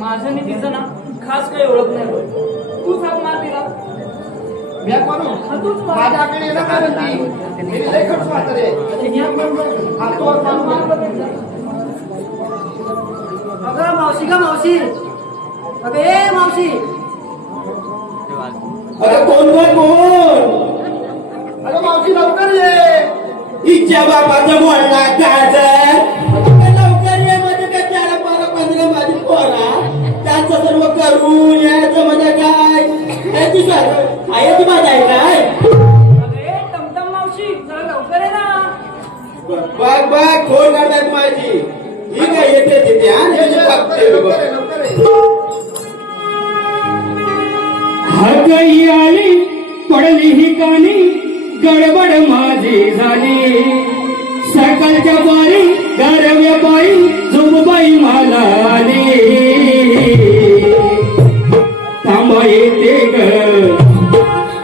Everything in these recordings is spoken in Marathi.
माझं मी तिचं ना खास काही ओळख नाही. तू साप मार तिला. माझ्याकडे येणं कारण ती लय खर्च मारते. अगं मावशी का मावशी. अगं ए मावशी. अगं कोण अगं मावशी लवकर ये. इच्छा बापाचं बोलला काय लवकर ये म्हणजे काय 12-15 माझी पोरा त्यांचं सर्व करून यायचं म्हणजे काय आहे ती माझ्या आहे काय. अरे टमटम मावशी जरा लवकर आहे ना. बघ खोड काढतात माझी. ठीक आहे येते तिथे हा त्याची बघते मी बघ. हातही आली पडली ही कानी गडबड माझी झाली सकलच्या बारी गारव्या बाई जुगबाई मला आली तांबा येते ग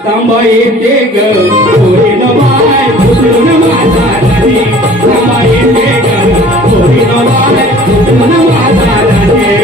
तांबा येते ग होईल माय फुटून माझा राणी तांबा येते ग होईल माय फुटून माझा राणी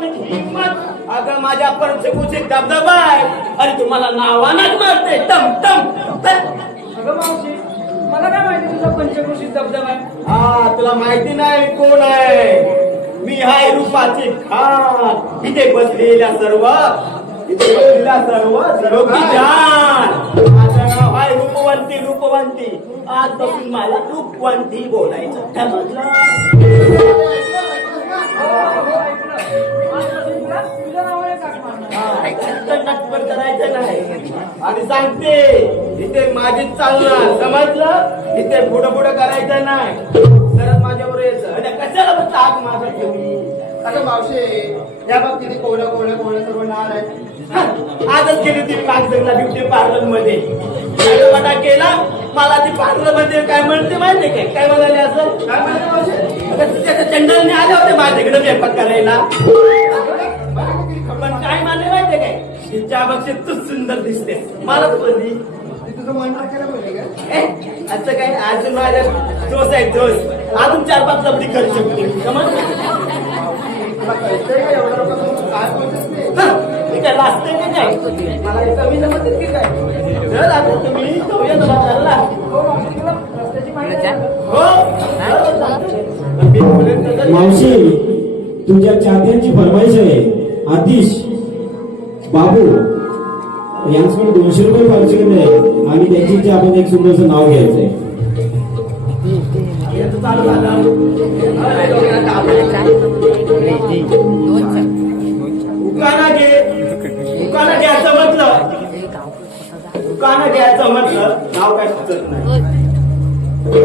अगं माझ्या पंचकुशीत धबधबा आहे अरे तुम्हाला नावानाच मारते टम टम अगं मावशी मला काय माहिती तुझा पंचक्रोशीत धबधबा आहे. हा तुला माहिती नाही कोण आहे मी हाय रूपाची खान इथे बसलेल्या सर्व इथे बसलेल्या सर्व निरोगी जान माझं नाव आहे रूपवंती रूपवंती आजपासून मला रूपवंती बोलायचं समजलं तुझ्या नावाने काक मारणार. नाटपट करायचं नाही आणि सांगते इथे माझीच चालणार समजलं इथे पुढं पुढं करायचं नाही तरच माझ्यावर यायचं आणि कशाला फक्त हात मागत ठेवली अगं मावशे या बाबतीत कोवळं सर्व नार आहे आजच गेली ती कागदला ब्युटी पार्लर मध्ये बटा केला मला ती पार्लर मध्ये काय म्हणते माहिती काय काय म्हणाले असं काय म्हणते मावशे त्याच्या चंडलने आले होते माझ्याकडे स्वयंपाक करायला पण काय मानले माहितीये काय तिच्या बक्षीत तूच सुंदर दिसते मला बोलली ती तुझं मन टाकायला बोलली का असं काय अजून माझ्या जोस आहे जोस अजून 4-5 लबडी करू शकते समज तुला कळतंय का एवढं लोकांसमोर काय बोलतेस ते मी काय लाजते का काय मला हे कमी जमत की काय चल आता तुम्ही जाऊया ना बाजारला हो मावशी तुला रस्त्याची माहिती आहे? हो मावशी तुमच्या चाहत्यांची फरमाईश आहे आतिश बाबू यांच्याकडे 200 रुपये पार्सल आहे आणि त्यांची इच्छा आपण एक सुंदरचं नाव घ्यायचंय चालू झालं उकाना घ्यायचं म्हटलं नाव काय सुचत नाही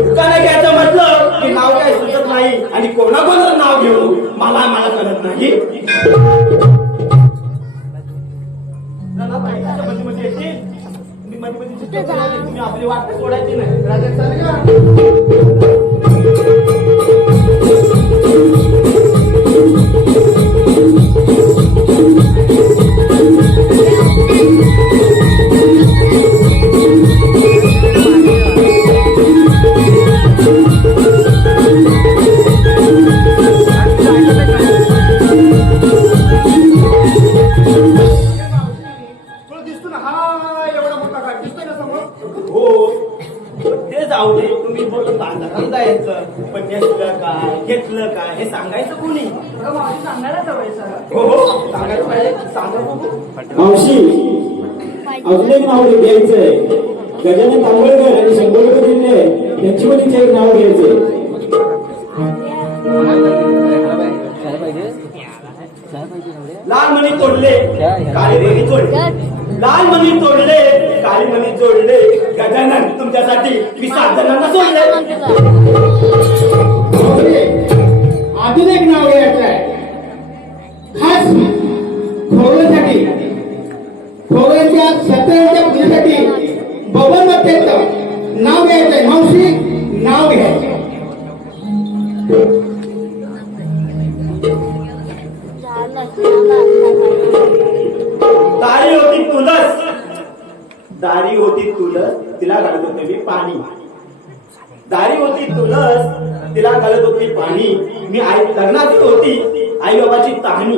उकाना घ्यायचं म्हटलं की नाव काय सुचत नाही आणि कोणाकोणाचं नाव घेऊ मला कळत नाही मध्ये येते तुम्ही आपली वाट सोडायची नाही राजा चालेल का तुला दिसतो दिसतो ना हा एवढा मोठा घाट दिसतोय ना समोर. हो ते जाऊ दे, तुम्ही बोलत बाजारात जायचं पण घेतलं काय घेतलं काय हे सांगायचं कोणी? अगं मावशी सांगायला जवळ सर. हो सांगायचं पाहिजे, सांगा बघू. मावशी अजून एक नाव घ्यायचंय. गजानन तांबळकर आणि शंभर दिले त्यांची पण इथे एक नाव घ्यायचंय. लाल मणी तोडले काळी मणी जोडले, लाल मणी तोडले काळी मणी जोडले. गजानन तुमच्यासाठी मी 7 जणांना सोडले. अजून एक नाव घ्यायचं आहे खास खोगल्यासाठी, खोगल्याच्या सत्याच्या पूजेसाठी बबन मत्तेचं नाव घ्यायचंय. मावशी नाव घ्यायचं. दारी होती तुलस, दारी होती तुलस तिला घालत होते मी पाणी. दारी होती तुलस तिला घालत होती पाणी. मी आई लग्नाची होती आई बाबाची तहानी.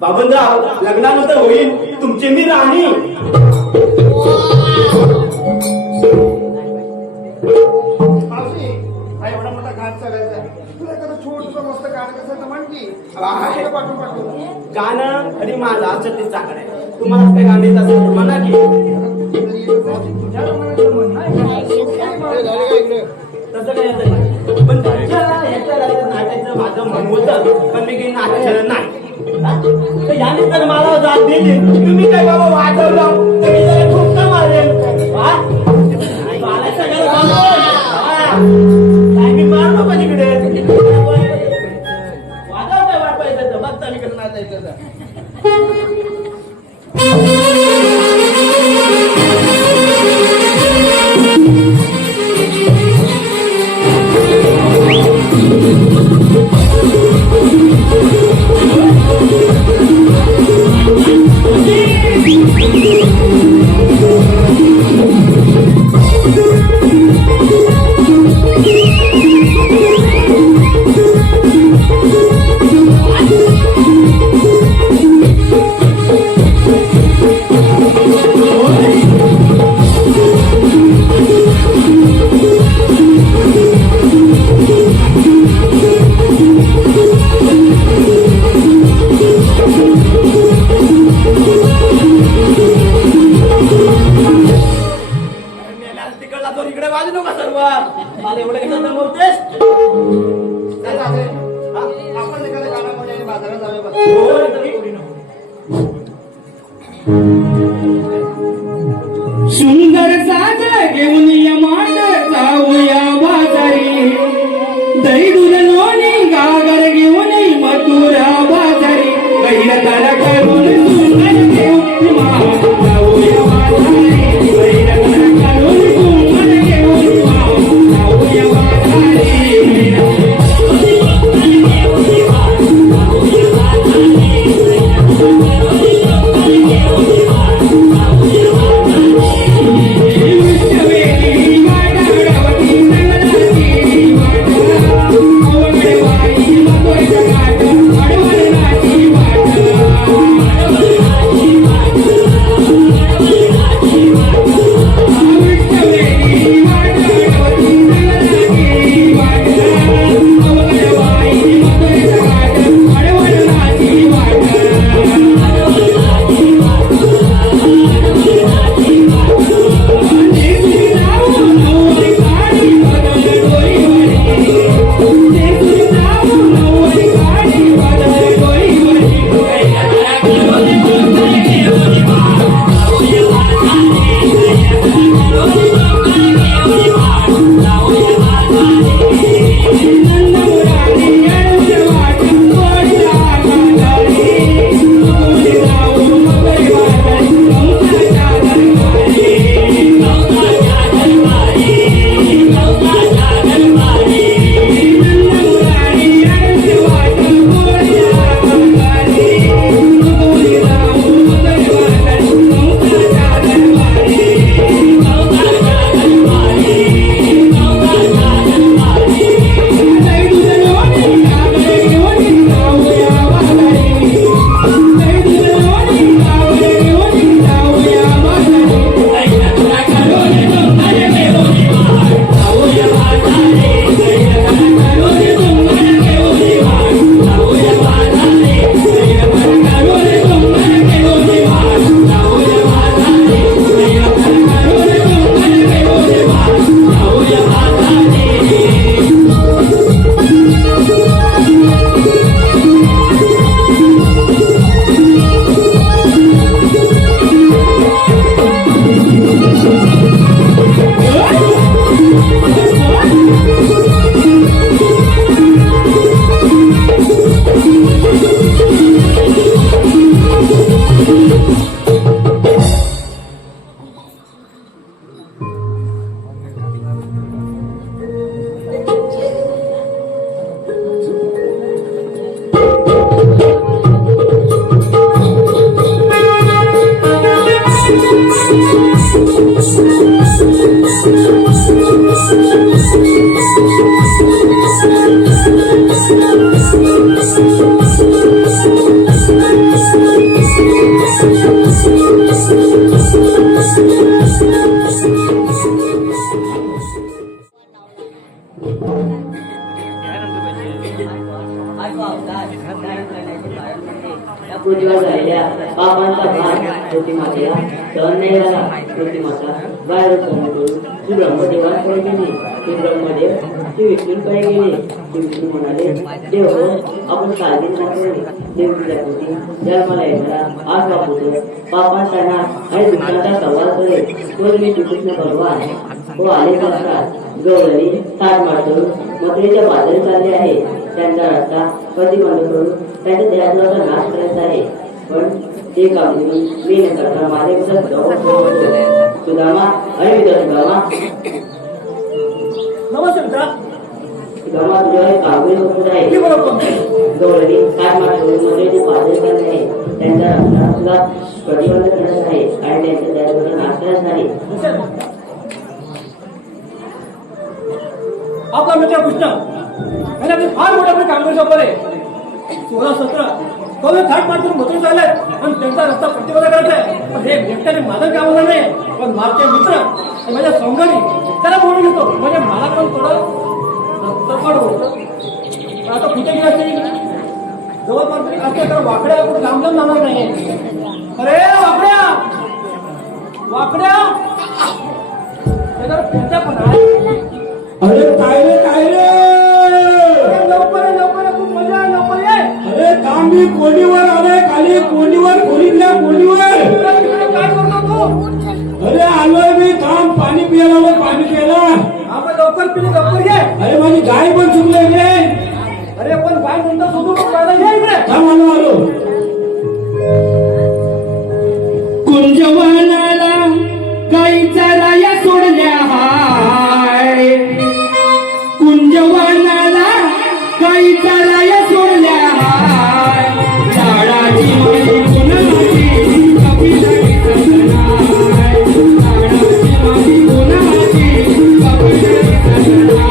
बाबनराव लग्नानंतर होईल तुमची मी राणी. मावशी हा एवढा मोठा घाट चालायचा आहे. तुला एखादं छोटस मस्त गाणं कसं तर म्हण की पाठवून गाणं आणि माझा छत्तीस चाकड आहे. तुम्हाला काय गाणे येत असेल तर म्हणा की. तुझ्या मनाचं म्हणणं आहे. तसं काय येत नाही. पण तुमच्या ह्याच्या राज्यात नाचायचं माझं मन होतं पण मी काही नाचलं नाही. तर याने तर मला जात दिली. तुम्ही काय बाबा वाजवलं तर मी जरा ठोका मारेल. मला सगळं काय मी मारतो पण इकडे वाजव काय वाटवायचं बघता मी कसं नाचायचं. तिकडला तो इकडे वाजू नका सर्व. मला एवढं कसं बोलतेस? आपण एखादं गाणं म्हणजे आणि बाजारात जाऊया बघ. हो, तरी. सुंदर साज घेऊन यमाट जाऊया बाजारी. दही दूध लोणी गागर घेऊन मथुरा बाजारी. गैरकार करून सुंदर घेऊन जाऊया बाजारी. गैरकार करून सुंदर घेऊन जाऊया बाजारी. वेली पृथ्वीवर झालेल्या पापांचा भार पृथ्वी मातेला सहन नाही झाला. पृथ्वी माता बाहेर सहन करून ती ब्रह्मदेवांकडे गेली. ती ब्रह्मदेव ती विष्णूंकडे गेले. ती विष्णू म्हणाले, देव आपण काळजी नका करू. देव विचारते जन्माला येणारा आज बापूतो पापांचा नाश आणि दुःखाचा संवाद करेल. तो मी श्रीकृष्ण भगवान तो आले असतात. गौरवी ताट मारून मथुरेच्या बाजारी चालले आहे. त्यांचा रस्ता कधी बंद करून त्यांच्या देहाचा नाश करायचा आहे. पण ते काम मी न करता माझे सुदामा आणि सुदामा नमस्ते मित्रा. सुदामा तुझ्या काबुली होत आहे. किती बरोबर गौरवी ताट मारून मथुरेची बाजारी चालले आहे. त्यांचा रस्ता तुला कधी बंद करायचा आहे आणि त्यांच्या देहाचा नाश करायचा आहे. आपला मित्र कृष्ण आणि आपले फार मोठे आपले काँग्रेस ऑफर आहे. 16-17 कवळे थाट मारून मथुरे चालले आणि त्यांचा रस्ता प्रतिबंध करायचा आहे. पण हे एकट्याने माझं काम होणार नाही. पण माझे मित्र आणि माझ्या सौंगारी त्याला बोलून घेतो म्हणजे मला पण थोडं तडफड होतं. आता कुठे गेला असेल जवळपास तरी असते तर वाकड्या कुठे लांब लांब जाणार नाही. अरे वाकड्या वाकड्या कोणत्या पण आहे. अरे काय रे लवकर लवकर खूप मजा आहे. लवकर ये. अरे काम मी कोणीवर आलोय खाली कोणीवर खोलीतल्या कोणीवर. काय करतो तू. अरे आलोय मी काम पाणी प्यायला आलोय पाणी प्यायला. आपण लवकर पिली लवकर ये. अरे माझी गाय पण चुकले रे. अरे पण काय म्हणतो सोडून ये इकडे. थांब आलो कुंजवनाला गाईचा राया सोडल्या हाय. कुंजवनाला गाईचा राया सोडल्या हाय. झाडाची माती कुणाची कपिलाची सजनाय. झाडाची माती कुणाची कपिलाची सजनाय.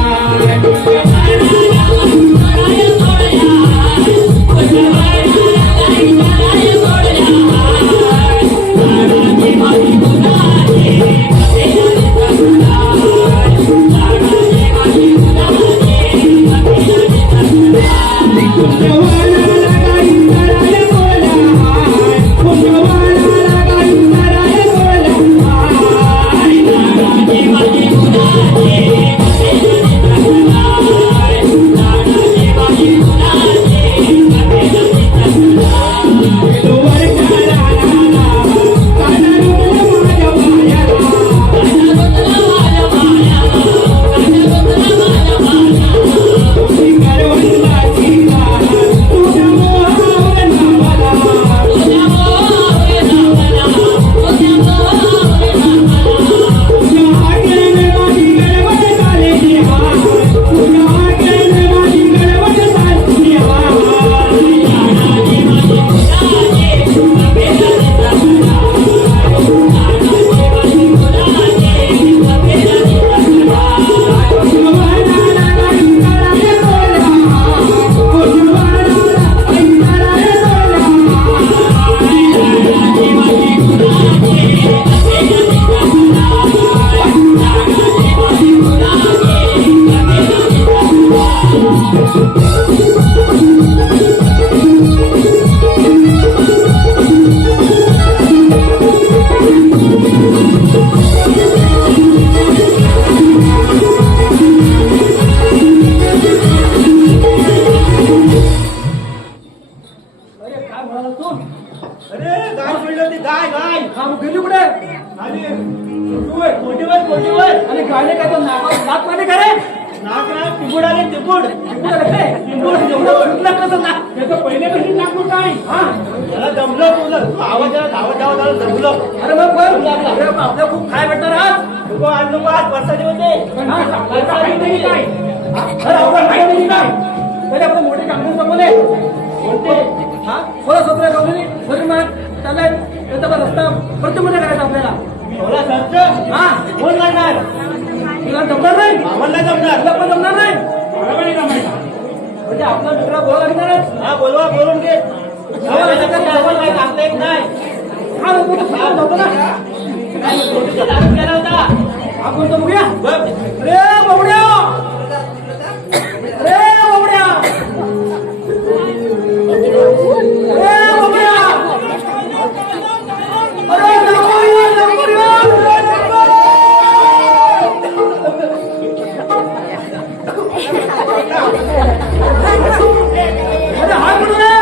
आणि गाणे काय तो नाक मध्ये करे नाक नाही तिबुड आले तिबुड तिबुड एवढं सुटलं कसं नाक त्याचं पहिले कशी नाक मोठं आहे हा त्याला जमलं तुझं आवाज धावत जमलं. अरे मग आपलं खूप काय भेटणार आज नको आज नको आज वर्षाचे होते काय तरी आपले मोठे कामगार संपले कोणते हा 16-17 गावली त्याला त्याचा रस्ता प्रत्येक करायचा आपल्याला 16-17 कुठं हा कोण लढणार तुला जमणार नाही मला जमणार तुला पण जमणार नाही मला पण जमायचं म्हणजे आपला मित्र बोला लागणारच हा बोलवा बोलून घे सांगता येत नाही हा होतो ना केला होता आपण तो बघूया रे बावड्या रे बावड्या रे बावड्या अरे अरे हात पडू रे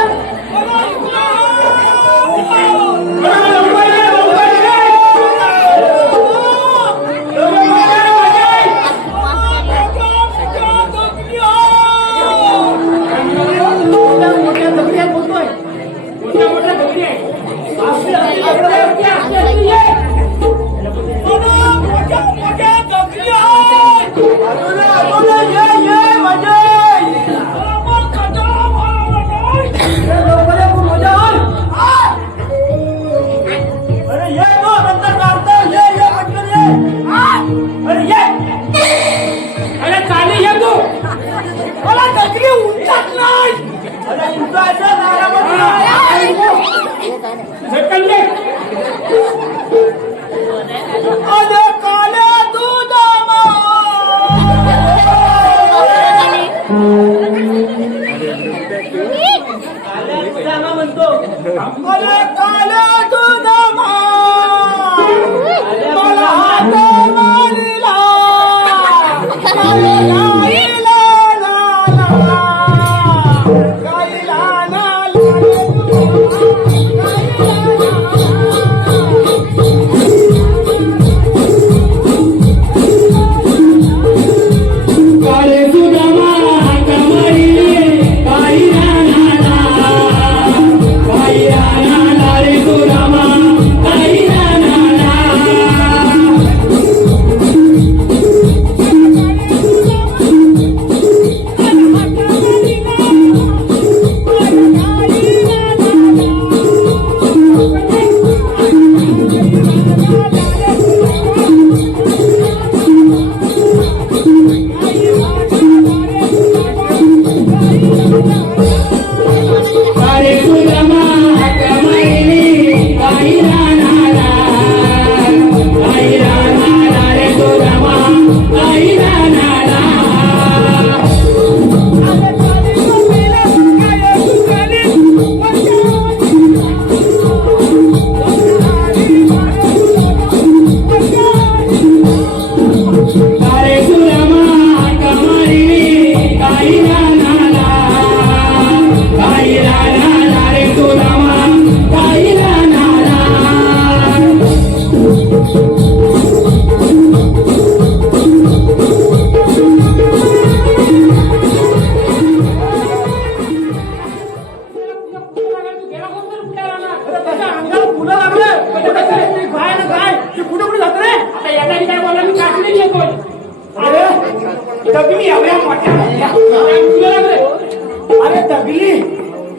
अरे दगली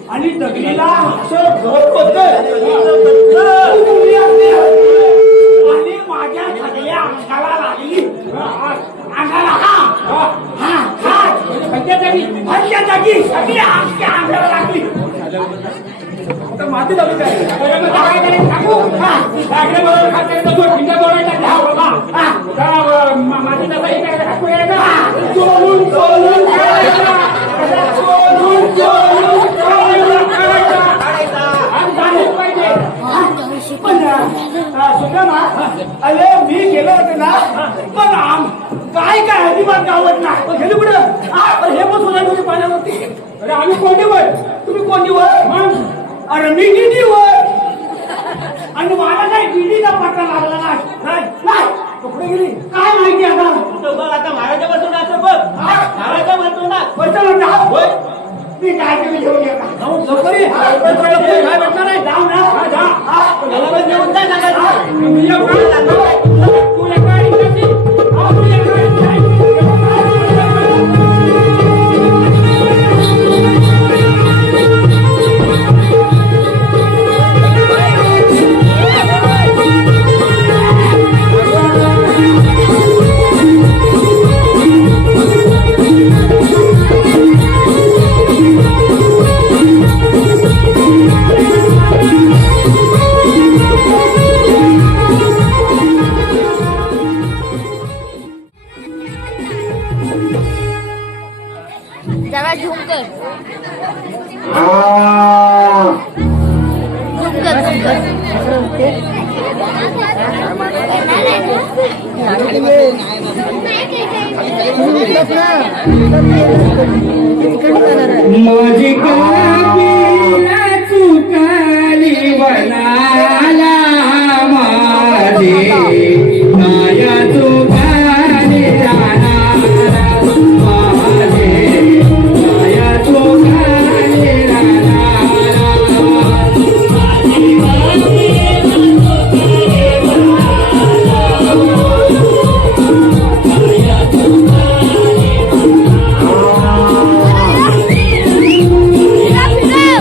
आणि दगलीला असं घट होत आणि माझ्या सगळ्या अंगाला लागली अंगाला भरच्या जागी सगळी अंगाला लागली माती लागली काय अरे मी गेलो होते ना पण काय काय अजिबात गावत नाही गेली कुठं हे पण सोसायटी पाण्यावरती अरे आम्ही कोणीवर तुम्ही कोणीवर मग अरे मी गिडीवर आणि मला काय गिडीचा पट्टा लागला नाही कुठे गेली काय माहिती आता बघ आता महाराजा बसून असं बघ महाराजा बसून बसून मी काय केली घेऊन काय भेटणार नाही जाऊ ना माझी कापीला चुकाली वनाला माझे माया चुकाली रानाला माझे माया चुकाली रानाला माझी कापीला चुकाली वनाला माया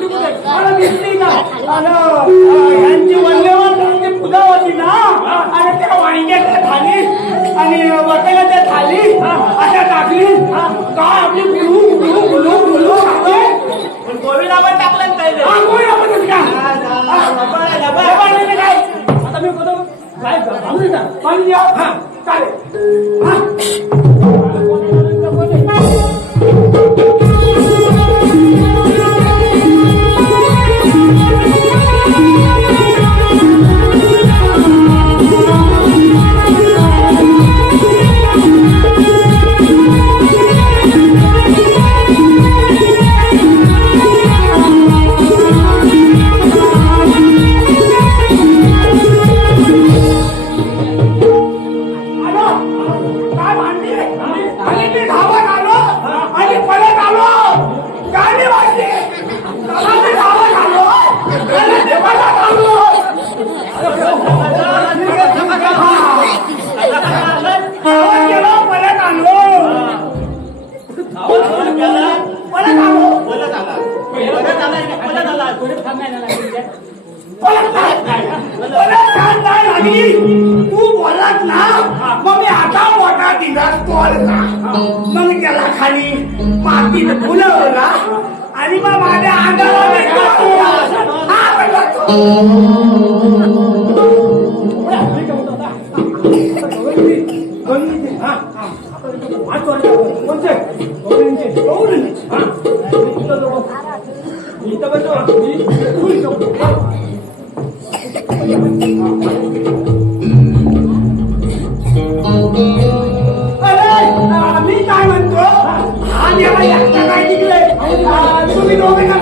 चुकाली यांची वल्लेवर फुलं होती ना आणि त्या वांग्याच्या थाली आणि बटाट्याच्या थाली अशा टाकली काय आपली गुलू गुलू गुलू गुलू गोविंदाबाई टाकलं पाहिजे काय आता मी बोलतो काय पाणी द्या हा चालेल हा तू बोलत ना मग मी आता मोठा दिलास बोलला मग त्याला खाली मातीत फुलवला आणि मग माझ्या अंगाला मी काय म्हणतो हा देवा एकटा काय टिकले तुम्ही दोघे का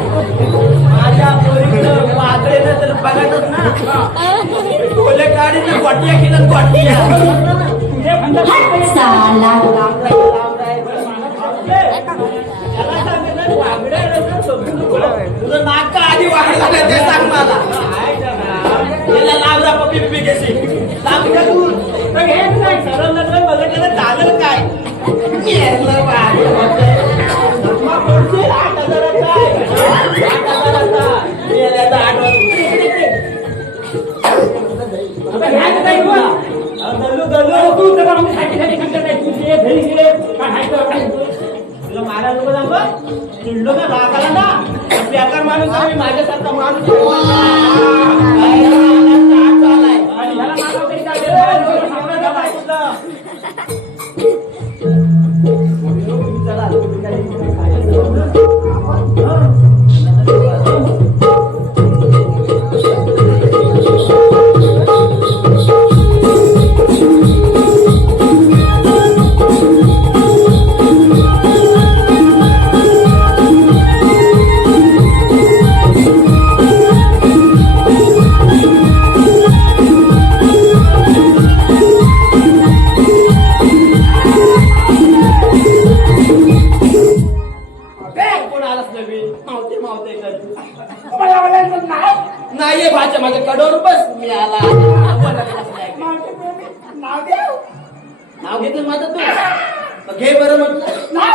माझ्या पोरीकडं वादळेनं तर बघतच ना टोले काढीनं गोटिया केलं गोटिया तुझं नाक का आधी वाढला नाही ते सांग मला याला लावला पप्पी पिपी कशी लाव का तू सरळ नजर बघितलं झालं काय येलं वाढलं होतंय. मग बोलशील 8,000चा आहे. 8,000चा. मेल्याचा 8,000. आता घ्यायचं काय तुला? तू तर आम्ही साठी खर्च नाही तू घरी गेले काय हायचं काय तुला मारायला नको जाऊ बा. चिडलो ना रागाला ना बेकार माणूस आहे मी माझ्यासारखा माणूस आहे. काय रागाचा आठ चाललाय. आणि ह्याला मागाव तरी काय सामना झाला चला, तुम्ही काय कोण आलाच नवीन मावते मावते कर नाहीये भाच्या माझ्या कडावर बस मी आला नाव घेतलं माझं तू मग घे बरं म्हटलं हा?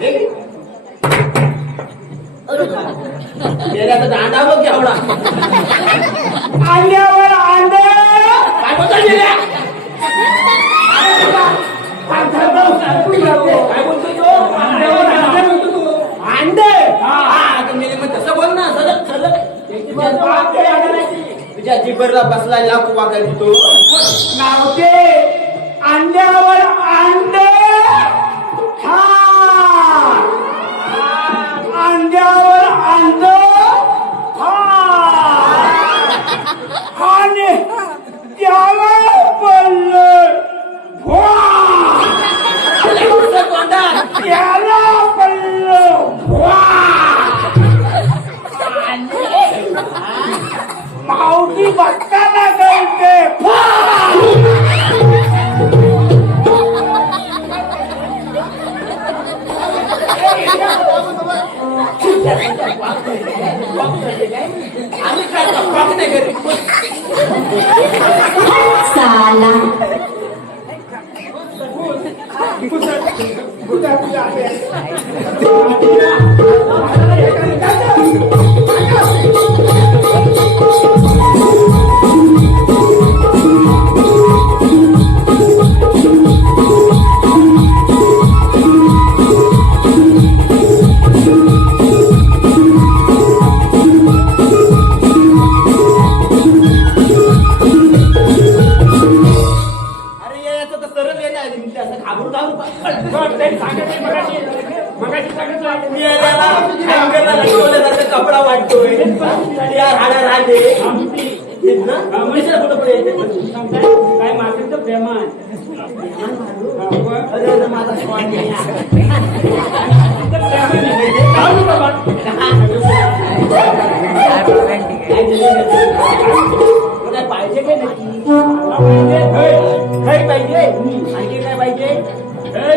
घे. गेल्याचा दांडा बघ एवढा अंड्यावर अंडे काय बोलतो गेल्या काय बोलतो तो अंड्यावर अंडे म्हणतो तू अंडे हा तर मी मग तसं बोल ना सलग सलग तुझ्या जिबरला बसला लाख वागायची तू नावते अंड्यावर अंडे खा अंड्यावर अंड खा आणि त्याला पडलं त्याला पडलं मावटी बघताना करते आम्ही काय पाक नाही करीत अरे याचं तर सरळ येणार असं घाबरून घाबरून कपडा वाटतोय यार हाडा राहते ना कुठं पुढे काय मागचं प्रेमान अरे माझा स्वान पाहिजे काय नक्की पाहिजे आणखी काय पाहिजे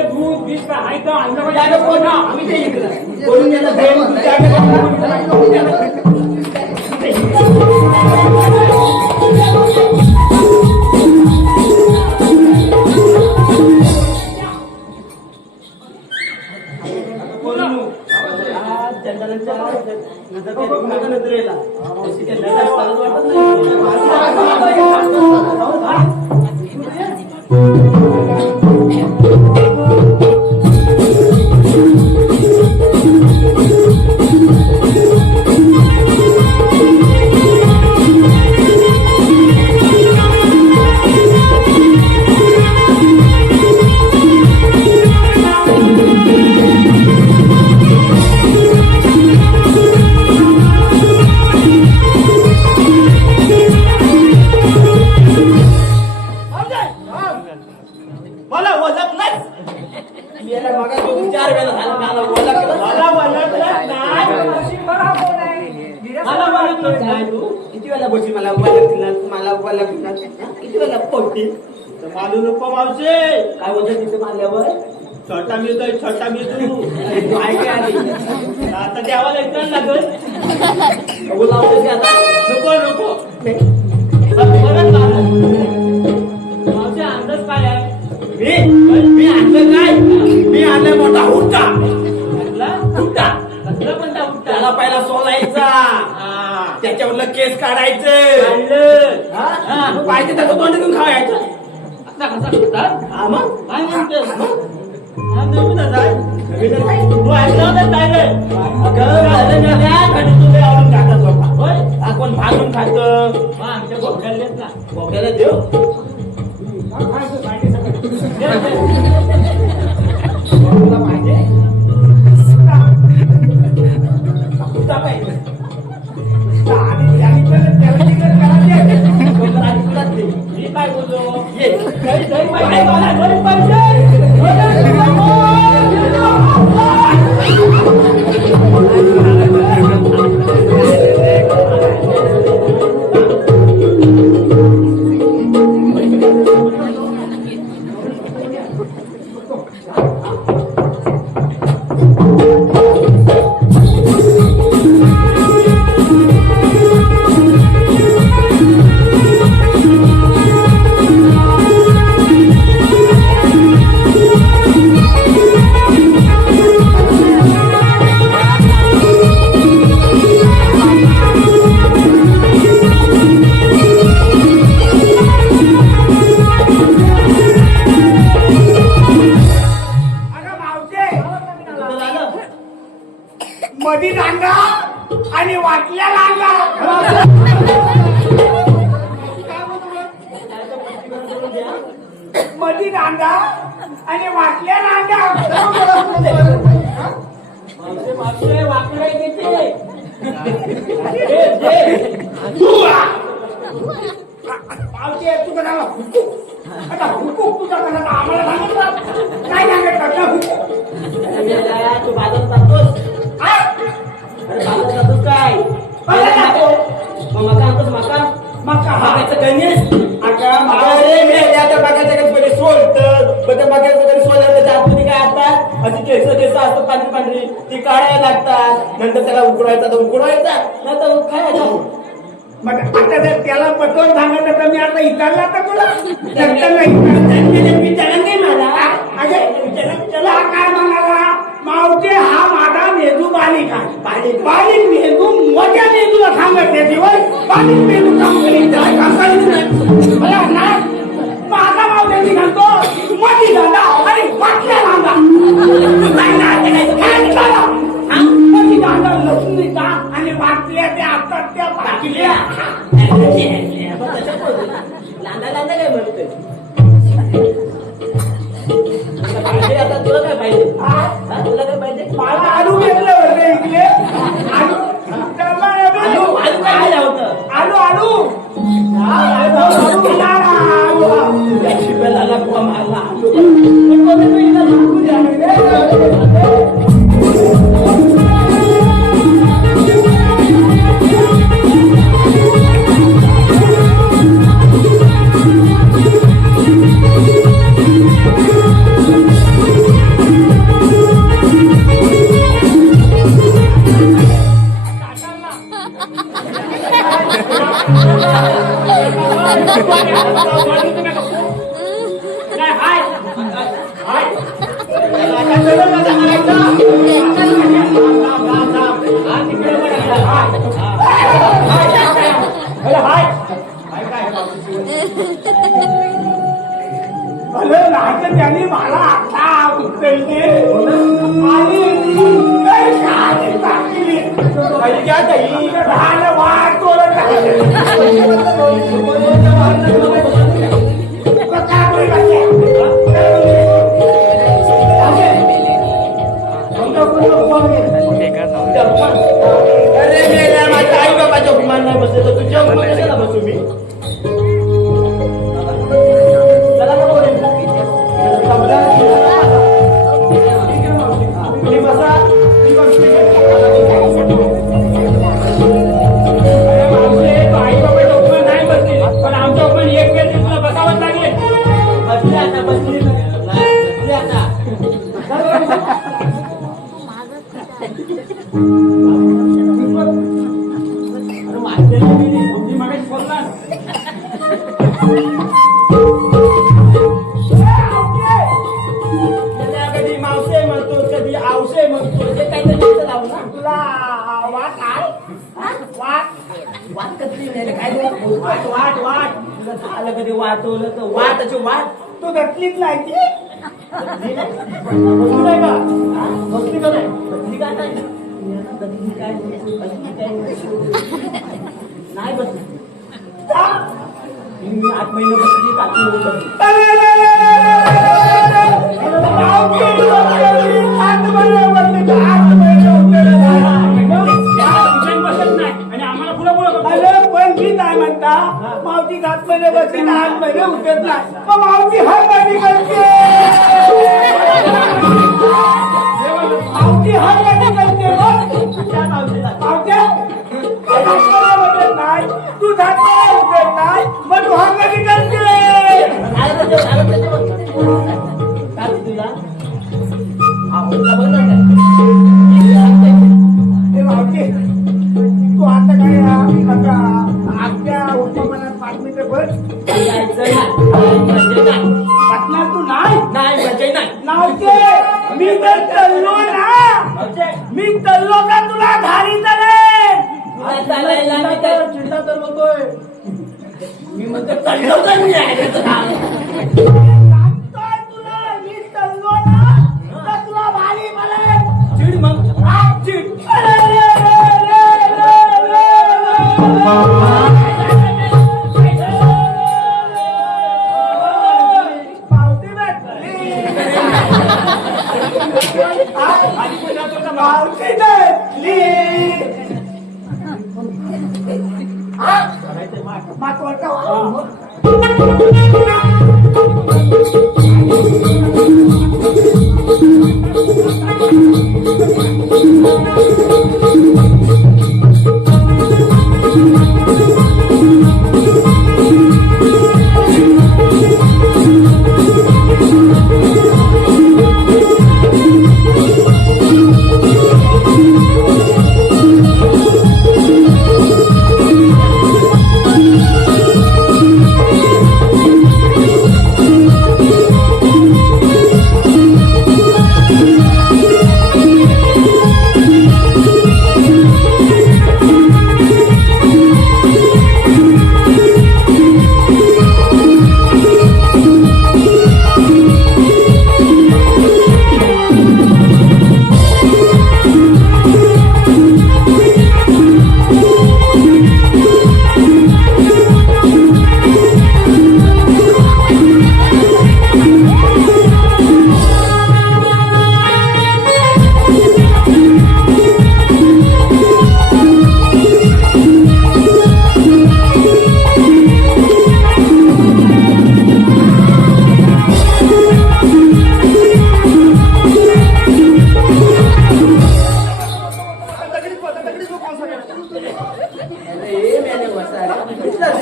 दूध बीज का आहे का आम्ही ते इकडं बोलून द्यायला नजरेला वाटत नाही मला ओळखलंच मी याला मगा 2-4 वेळा झाला मला ओळखलं मला ओळखलंच नाही तू किती वेळा बोलशील मला ओळखलं किती वेळा पोटी मालू नको मावशे काय बोलतो तिथे मारल्यावर छोटा मिळतोय छोटा मिळतो आता देवाला इकडं लागल बोलावतो आता नको नको मावशी अंदाज काय आहे? मी आणलं काय मी आणलं मोठा हुट्टा कसला? हुट्टा कसला पण त्या उठता? त्याला पहिला सोलायचा त्याच्यावरलं केस काढायचं पाहिजे त्याचं तोंडातून खावायचं आता कसा करतात? हा मग काय म्हणतोस? हा, नवीनच आहे. तू ऐकलं होतं काय रे? अगं, झालं ना काय? कधी तुला आवडून खातात लोक. होय? हा, कोण भाजून खातं? मग आमच्या बोकायला देत ना. बोक्याला देऊ? तुला पाहिजे? कुठला पाहिजे? आणि त्याला तिकडे करायचे. लोकांना आधी तुलाच दे. मी काय बोललो? ये. दही पाहिजे मला, दही पाहिजे. मधी लांगा आणि वाटल्या लांगा मधी लांगा आणि वाटल्या लांगा मावशी वाकडे घेते. पावते तू कशाला हुकूक आता हुकूक तुझा कशाला आम्हाला सांगितलं काय सांगितलं हुकूक तू बाजारात जातोस अरे बाजारात जातोस काय मका आणतोस मका मका मकाचं गणेश अरे मी त्या मकाच्या गणपती सोडतं पण त्या मकाचं गणेश सोडलं त्याच्या आतमध्ये काय असतात अशी केस असतात पांढरी पांढरी ती काढायला लागतात नंतर त्याला उकडवायचा तर उकडवायचा नंतर खायचा मग आता जर त्याला पटवून सांगितलं तर मी आता इचारला तर तुला विचारण काय मला त्याला काय म्हणाला मावते हा माझा मेंदू बालिक आहे बालिक मेंदू मोठ्या मेंदूला सांगत त्याची वय बालिक मेंदू काम करीत काम करीत नाही मला ना माझा मावत्याची घालतो मोठी दादा आणि वाटल्या दादा मोठी दादा लक्ष्मीचा आणि वाटल्या त्या असतात त्या पाटल्या लांदा लांदा काय म्हणतोय आता तुला काय पाहिजे तुला काय पाहिजे मला आलू घेतलं होतं इकडे आलू काय होतं आलू आलू शिवायला मारला त्यांनी मला आता उचलले आणि झालं वाट अरे माझ्या आई बाबाच्या विमान नाही बसले तर तुझ्या कशाला बसू मी चला तुला वाट आहे वाट कसली नाही काय वाट तुला आलं कधी वाटवलं तर वाटाची वाट तू घटलीच नाही ती बसली नाही का बसली का नाही बसली का नाही नाही बसली मी 8 महिने बसली आणि आम्हाला पुढे पुढे अरे पण मी काय म्हणता मावशी 7 महिने बसली 8 महिने उठत नाही मग मावशी हर कधी करते मावशी हर कधी करते मावशी नाही तू 7 महिने उठत नाही मग तू हर कधी करते मावशी तू आता काय आजच्या उपमानात 5 मिनिटं बस पटणार तू नाही नावचे मी तर चाललो ना मी चाललो का तुला घारी चिंता तर म्हणतोय मी म्हणतो चाललो तर मी तुला मी चाललो ना तर तुला भारी मला चिड मग चिड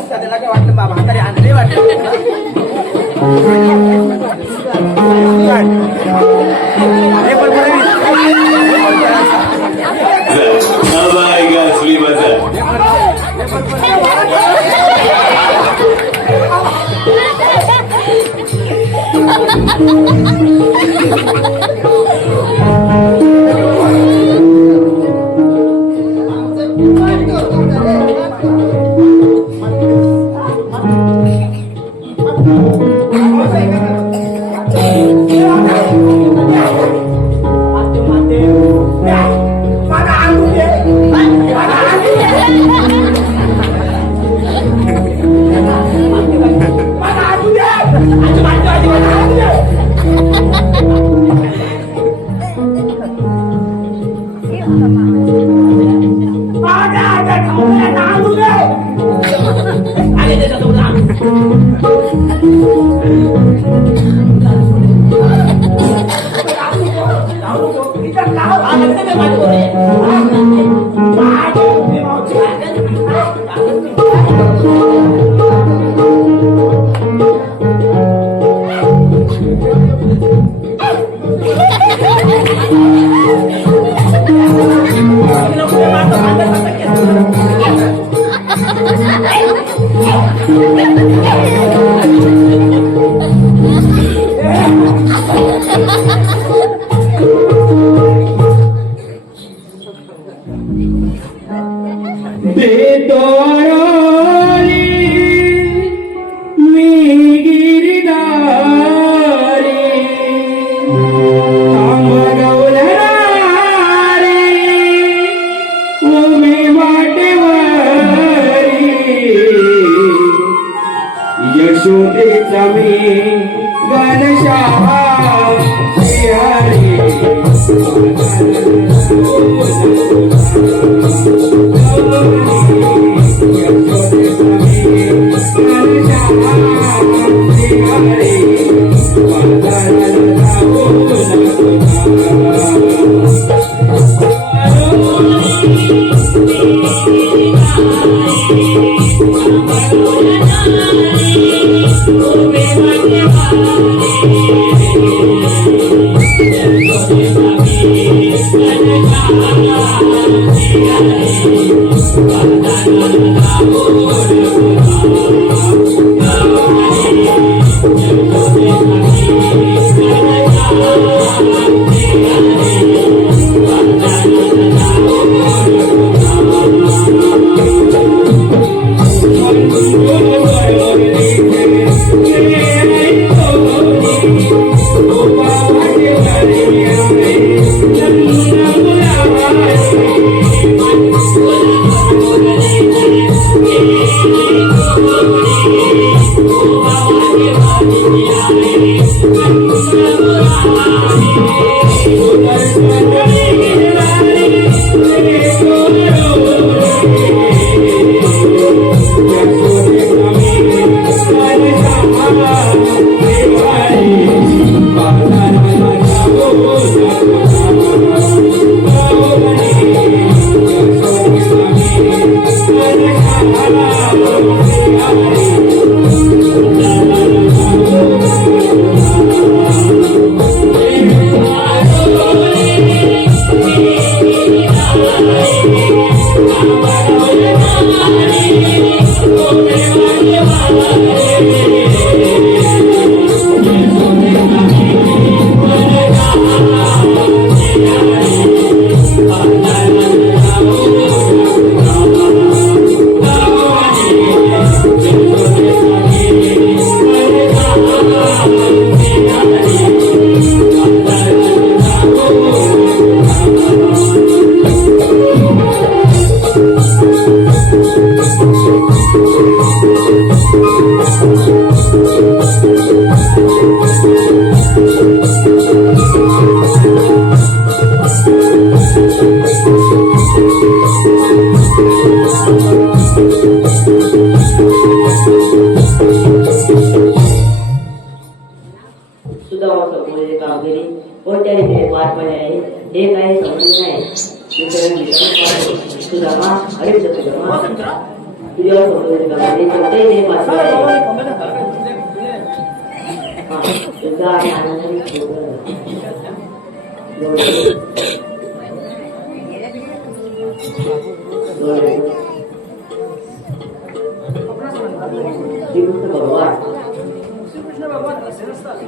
त्याला काय वाटलं बाबा तरी आणले घनश्यामा श्रीहरी कामगिरी कोणत्या रीतीने पार पडले आहे हे काही समजले नाही. सुदामा अरे सुदामा तुझ्यावर कोणत्या रीतीने पार पडले तुझा आनंद श्रीकृष्ण भगवान मग कसे असतात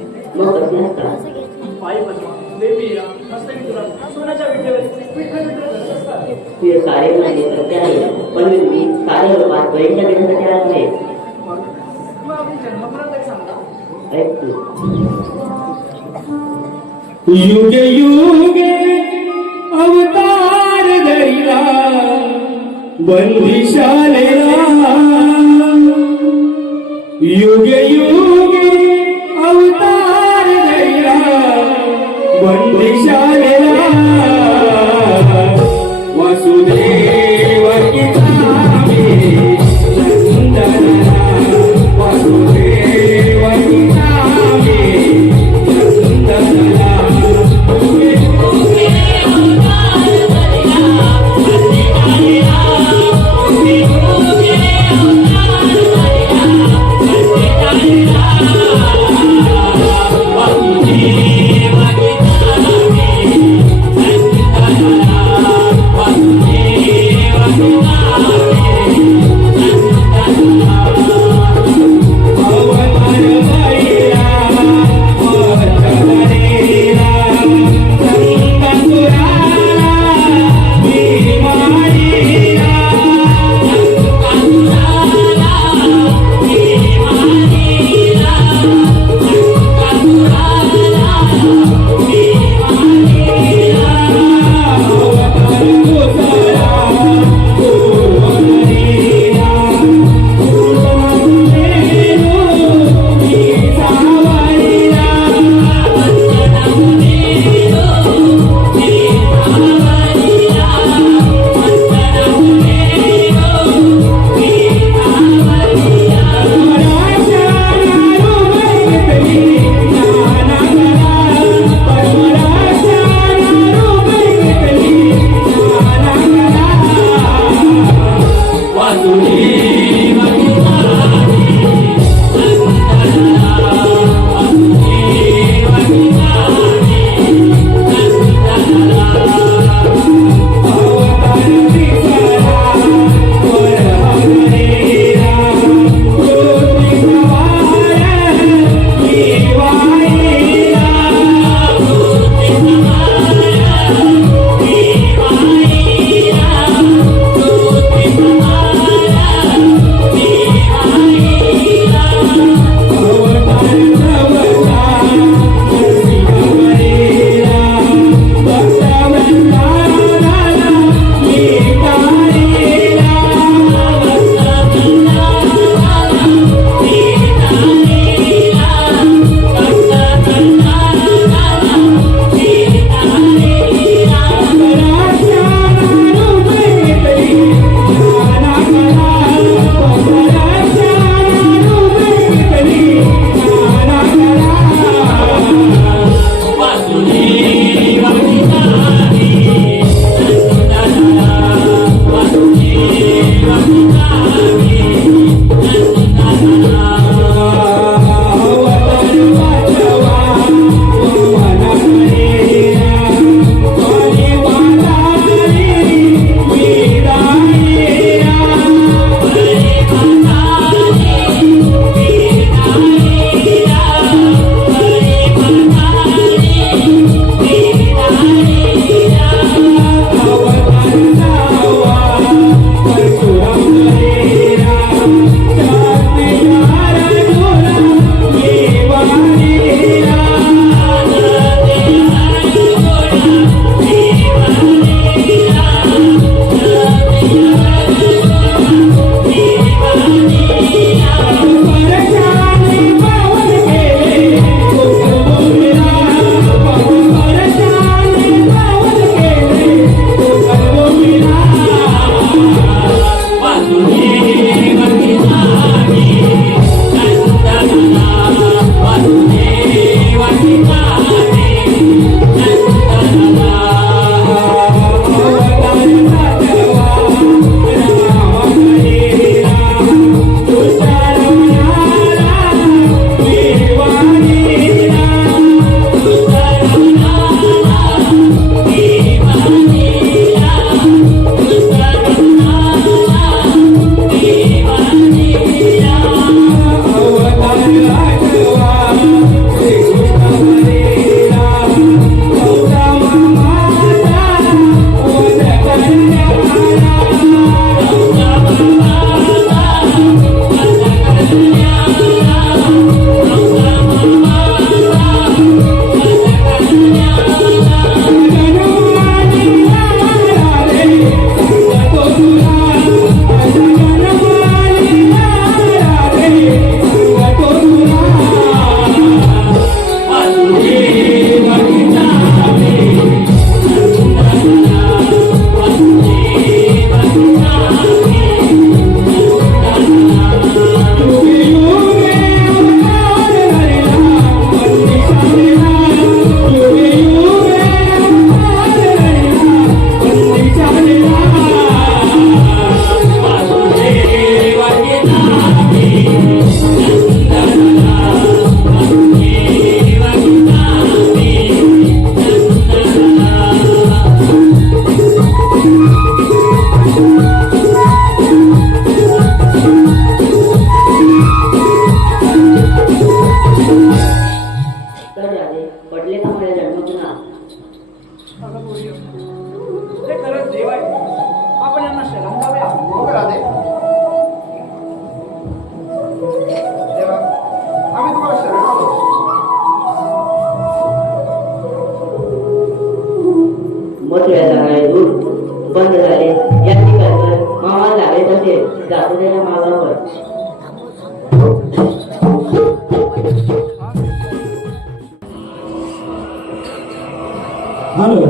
तुझे सारे म्हणजे सत्य आहे पण मी सारे रूपात बळीच्या घेण्यासाठी आलो आहे. ऐक तू युगे युगे अवतार धरिला बंदिशालेला युगे युगे अवतार धरिला बंदिशालेला वसुदेव किताबे नंदना वसुदेव किताबे नंदना Thank you. राधे पडले का माझ्या जन्मपुन्हा अगं पोरी, ते खरंच देव आहे. आपण यांना शरण जाऊया. हो राधे देवा आम्ही तुम्हाला शरण आलो. मोठ्या झाले दूध बंद झाले यांनी करतर मामा लागले तसे जातो त्याच्या मागावर हॅलो